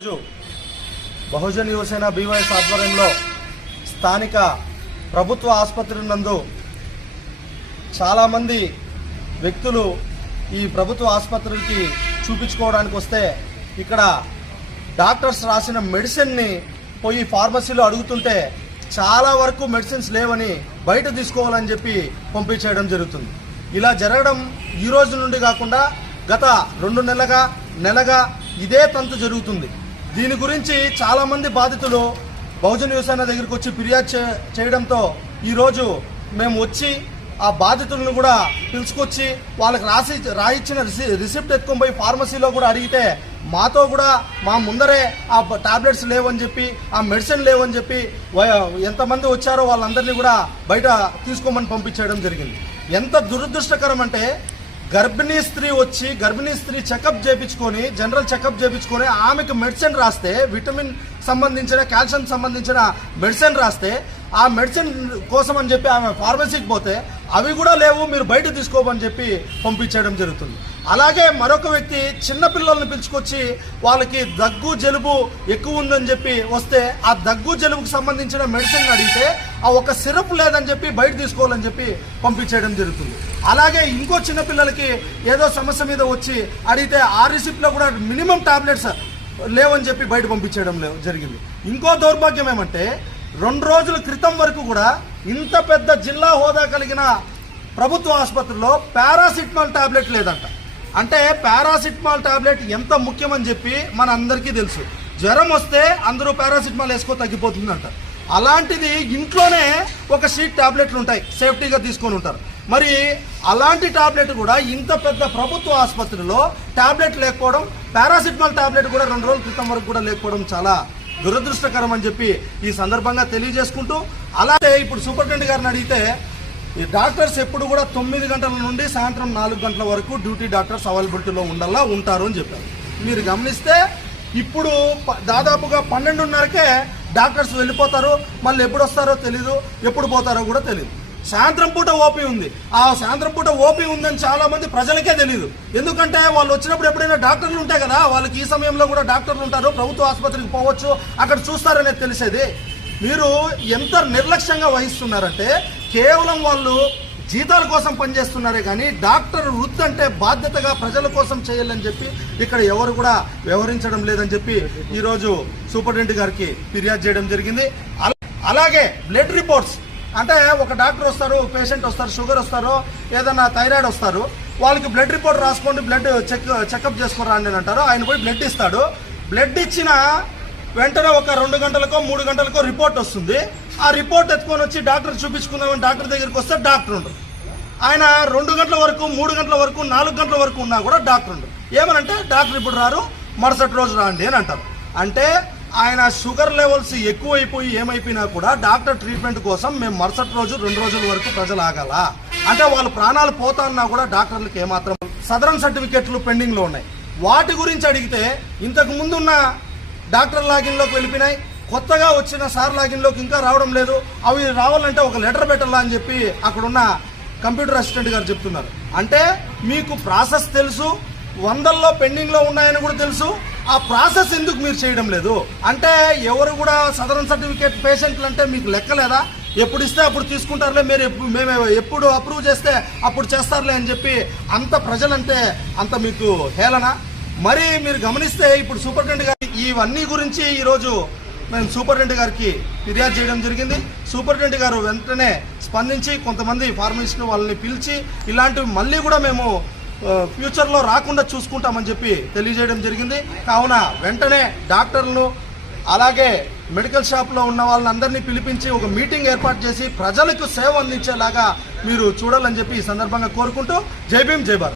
రోజు బహుజన్ యువసేన బీవైఎస్ ఆధ్వర్యంలో స్థానిక ప్రభుత్వ ఆసుపత్రి నందు చాలామంది వ్యక్తులు ఈ ప్రభుత్వ ఆసుపత్రికి చూపించుకోవడానికి వస్తే ఇక్కడ డాక్టర్స్ రాసిన మెడిసిన్ని పోయి ఫార్మసీలో అడుగుతుంటే చాలా వరకు మెడిసిన్స్ లేవని బయట తీసుకోవాలని చెప్పి పంపించేయడం జరుగుతుంది. ఇలా జరగడం ఈ రోజు నుండి కాకుండా గత రెండు నెలగా నెలగా ఇదే తంతు జరుగుతుంది. దీని గురించి చాలా మంది బాధితులు బహుజన యువసేన దగ్గరికి వచ్చి ఫిర్యాదు చేయడంతో ఈరోజు మేము వచ్చి ఆ బాధితులను కూడా పిలుచుకొచ్చి వాళ్ళకి రాసి రాయిచ్చిన రిసి రిసిప్ట్ ఎత్తుకొని పోయి ఫార్మసీలో కూడా అడిగితే మాతో కూడా మా ముందరే ఆ టాబ్లెట్స్ లేవని చెప్పి ఆ మెడిసిన్ లేవని చెప్పి ఎంతమంది వచ్చారో వాళ్ళందరినీ కూడా బయట తీసుకోమని పంపించేయడం జరిగింది. ఎంత దురదృష్టకరం అంటే గర్భిణీ స్త్రీ వచ్చి గర్భిణీ స్త్రీ చెకప్ చేయించుకొని జనరల్ చెకప్ చేయించుకొని ఆమెకు మెడిసిన్ రాస్తే విటమిన్ సంబంధించిన కాల్షియం సంబంధించిన మెడిసిన్ రాస్తే ఆ మెడిసిన్ కోసం అని చెప్పి ఆమె ఫార్మసీకి పోతే అవి కూడా లేవు మీరు బయట తీసుకోమని చెప్పి పంపించడం జరుగుతుంది. అలాగే మరొక వ్యక్తి చిన్నపిల్లల్ని పిలుచుకొచ్చి వాళ్ళకి దగ్గు జలుబు ఎక్కువ ఉందని చెప్పి వస్తే ఆ దగ్గు జలుబుకు సంబంధించిన మెడిసిన్ అడిగితే ఆ ఒక సిరప్ లేదని చెప్పి బయట తీసుకోవాలని చెప్పి పంపించేయడం జరుగుతుంది. అలాగే ఇంకో చిన్నపిల్లలకి ఏదో సమస్య మీద వచ్చి అడిగితే ఆ రిసిప్ట్లో కూడా మినిమం టాబ్లెట్స్ లేవని చెప్పి బయట పంపించేయడం లేవు జరిగింది. ఇంకో దౌర్భాగ్యం ఏమంటే రెండు రోజుల క్రితం వరకు కూడా ఇంత పెద్ద జిల్లా హోదా కలిగిన ప్రభుత్వ ఆసుపత్రిలో పారాసిటమాల్ టాబ్లెట్ లేదంట. అంటే పారాసిటమాల్ టాబ్లెట్ ఎంత ముఖ్యమని చెప్పి మన అందరికీ తెలుసు. జ్వరం వస్తే అందరూ పారాసిటమాల్ వేసుకో తగ్గిపోతుందంట. అలాంటిది ఇంట్లోనే ఒక షీట్ టాబ్లెట్లు ఉంటాయి సేఫ్టీగా తీసుకొని ఉంటారు. మరి అలాంటి టాబ్లెట్ కూడా ఇంత పెద్ద ప్రభుత్వ ఆసుపత్రిలో టాబ్లెట్ లేకపోవడం పారాసిటమాల్ టాబ్లెట్ కూడా రెండు రోజుల క్రితం వరకు కూడా లేకపోవడం చాలా దురదృష్టకరం అని చెప్పి ఈ సందర్భంగా తెలియజేసుకుంటూ అలాగే ఇప్పుడు సూపరింటెండెంట్ గారిని అడిగితే ఈ డాక్టర్స్ ఎప్పుడు కూడా తొమ్మిది గంటల నుండి సాయంత్రం నాలుగు గంటల వరకు డ్యూటీ డాక్టర్స్ అవైలబిలిటీలో ఉండల్లా ఉంటారు అని చెప్పారు. మీరు గమనిస్తే ఇప్పుడు దాదాపుగా పన్నెండున్నరకే డాక్టర్స్ వెళ్ళిపోతారు మళ్ళీ ఎప్పుడు వస్తారో తెలీదు ఎప్పుడు పోతారో కూడా తెలియదు సాయంత్రం పూట ఓపీ ఉంది. ఆ సాయంత్రం పూట ఓపీ ఉందని చాలా మంది ప్రజలకే తెలియదు ఎందుకంటే వాళ్ళు వచ్చినప్పుడు ఎప్పుడైనా డాక్టర్లు ఉంటాయి కదా వాళ్ళకి ఈ సమయంలో కూడా డాక్టర్లు ఉంటారు ప్రభుత్వ ఆసుపత్రికి పోవచ్చు అక్కడ చూస్తారనేది తెలిసేది. మీరు ఎంత నిర్లక్ష్యంగా వహిస్తున్నారంటే కేవలం వాళ్ళు జీతాల కోసం పనిచేస్తున్నారే కానీ డాక్టర్ వృత్తి అంటే బాధ్యతగా ప్రజల కోసం చేయాలని చెప్పి ఇక్కడ ఎవరు కూడా వ్యవహరించడం లేదని చెప్పి ఈరోజు సూపరింటెండెంట్ గారికి ఫిర్యాదు చేయడం జరిగింది. అలా- అలాగే బ్లడ్ రిపోర్ట్స్ అంటే ఒక డాక్టర్ వస్తారు పేషెంట్ వస్తారు షుగర్ వస్తారు ఏదైనా థైరాయిడ్ వస్తారు. వాళ్ళకి బ్లడ్ రిపోర్ట్ రాసుకోండి బ్లడ్ చెక్ చెకప్ చేసుకోరండి అని అంటారు. ఆయన పోయి బ్లడ్ ఇస్తాడు. బ్లడ్ ఇచ్చిన వెంటనే ఒక రెండు గంటలకో మూడు గంటలకో రిపోర్ట్ వస్తుంది. ఆ రిపోర్ట్ ఎత్తుకొని వచ్చి డాక్టర్ చూపించుకుందామని డాక్టర్ దగ్గరికి వస్తే డాక్టర్ ఉండరు ఆయన రెండు గంటల వరకు మూడు గంటల వరకు నాలుగు గంటల వరకు ఉన్నా కూడా డాక్టర్ ఉండరు ఏమనంటే డాక్టర్ ఇప్పుడు రారు మరుసటి రోజు రాండి అని అంటారు. అంటే ఆయన షుగర్ లెవెల్స్ ఎక్కువైపోయి ఏమైపోయినా కూడా డాక్టర్ ట్రీట్మెంట్ కోసం మేము మరుసటి రోజు రెండు రోజుల వరకు ప్రజలు ఆగాల. అంటే వాళ్ళు ప్రాణాలు పోతాన్నా కూడా డాక్టర్లకు ఏమాత్రం సదరన్ సర్టిఫికెట్లు పెండింగ్లో ఉన్నాయి. వాటి గురించి అడిగితే ఇంతకు ముందున్న డాక్టర్ లాగిన్లోకి వెళ్ళిపోయినాయి. కొత్తగా వచ్చిన సార్ లాగిన్లోకి ఇంకా రావడం లేదు. అవి రావాలంటే ఒక లెటర్ పెట్టాలా అని చెప్పి అక్కడున్న కంప్యూటర్ అసిస్టెంట్ గారు చెప్తున్నారు. అంటే మీకు ప్రాసెస్ తెలుసు వందల్లో పెండింగ్లో ఉన్నాయని కూడా తెలుసు. ఆ ప్రాసెస్ ఎందుకు మీరు చేయడం లేదు? అంటే ఎవరు కూడా సదరన్ సర్టిఫికేట్ పేషెంట్లు అంటే మీకు లెక్కలేదా? ఎప్పుడు ఇస్తే అప్పుడు తీసుకుంటారులే మీరు మేము ఎప్పుడు అప్రూవ్ చేస్తే అప్పుడు చేస్తారులే అని చెప్పి అంత ప్రజలంటే అంత మీకు హేళన. మరి మీరు గమనిస్తే ఇప్పుడు సూపరింటెండెంట్ గారి ఇవన్నీ గురించి ఈరోజు మేము సూపరింటెండెంట్ గారికి ఫిర్యాదు చేయడం జరిగింది. సూపరింటెండెంట్ గారు వెంటనే స్పందించి కొంతమంది ఫార్మసిస్టులు వాళ్ళని పిలిచి ఇలాంటివి మళ్ళీ కూడా మేము ఫ్యూచర్లో రాకుండా చూసుకుంటామని చెప్పి తెలియజేయడం జరిగింది. కావున వెంటనే డాక్టర్లను అలాగే మెడికల్ షాప్లో ఉన్న వాళ్ళందరినీ పిలిపించి ఒక మీటింగ్ ఏర్పాటు చేసి ప్రజలకు సేవ అందించేలాగా మీరు చూడాలని చెప్పి ఈ సందర్భంగా కోరుకుంటూ జై భీమ్ జై భారత్.